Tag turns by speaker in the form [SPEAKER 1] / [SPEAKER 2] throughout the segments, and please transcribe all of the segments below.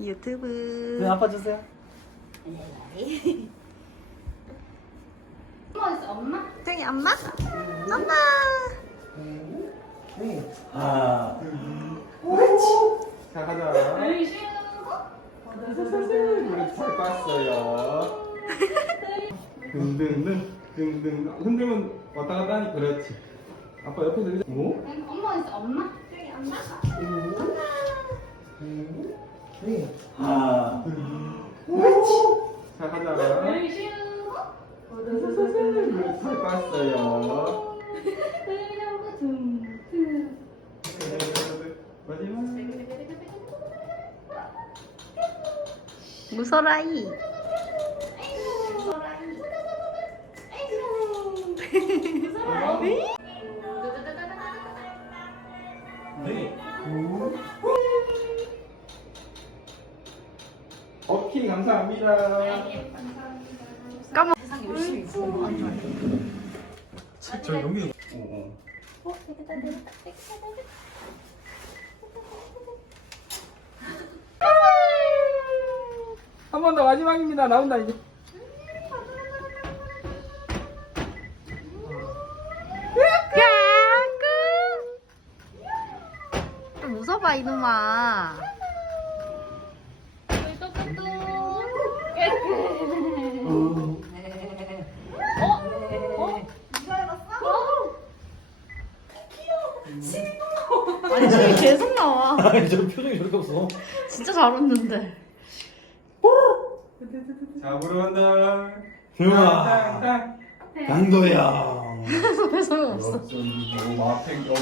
[SPEAKER 1] 유튜브.
[SPEAKER 2] 네, 아빠 주세요.
[SPEAKER 3] 엄마?
[SPEAKER 1] 저기 엄마? 엄마.
[SPEAKER 2] 아,
[SPEAKER 4] 자 가자.
[SPEAKER 3] 여기 쉬고
[SPEAKER 4] 우리 잘 빻어요. 등등등 등등 흔들면 왔다 갔다 하니 그렇지. 아빠 옆에서 의자. 오?
[SPEAKER 3] 엄마 있어 엄마? 저기 엄마?
[SPEAKER 2] 아,
[SPEAKER 4] 자 가자. 빻어요.
[SPEAKER 3] 그리고 둥둥
[SPEAKER 4] 마지막.
[SPEAKER 1] 무서라이.
[SPEAKER 4] 오케이 감사합니다.
[SPEAKER 1] 까먹.
[SPEAKER 2] 저 여기.
[SPEAKER 4] 오, 오. 한번 더 마지막입니다. 나온다 이제.
[SPEAKER 1] 좀 웃어봐 이놈아. 아니 저기 계속 나와.
[SPEAKER 2] 아니, 저 표정이 저렇게 없어.
[SPEAKER 1] 진짜 잘 웃는데.
[SPEAKER 4] 잡으러 간다. 땅.
[SPEAKER 2] 강도야.
[SPEAKER 1] 소용 없어.
[SPEAKER 4] 오, 마팽 오.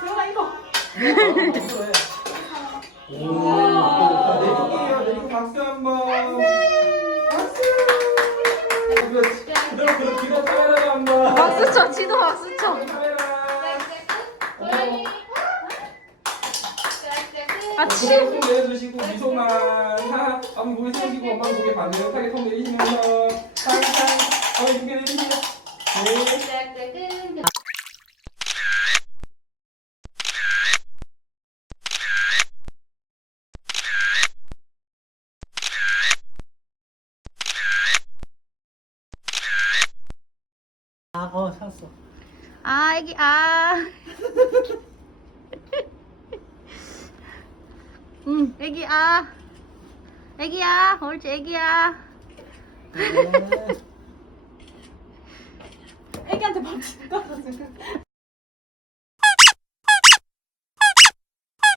[SPEAKER 3] 들어가 이거
[SPEAKER 4] 오. 내리기요. 내리고 박수 한 번. 박수. 그렇지. 그럼 그 뒤로 카메라 한 번.
[SPEAKER 1] 박수 쳐, 지도 박수 쳐.
[SPEAKER 4] 카메라.
[SPEAKER 1] 아, 치.
[SPEAKER 4] 손 내려주시고 미소만 하 한번 고개 세우시고 엄마 고개 반듯하게 손 내리시면서 살살 어머니 고개 내리시면 네
[SPEAKER 2] 아, 어, 찾았어.
[SPEAKER 1] 아, 애기, 아. 응, 애기, 아. 애기야, 옳지, 애기야.
[SPEAKER 2] 네.
[SPEAKER 3] 애기한테 밥 줄까?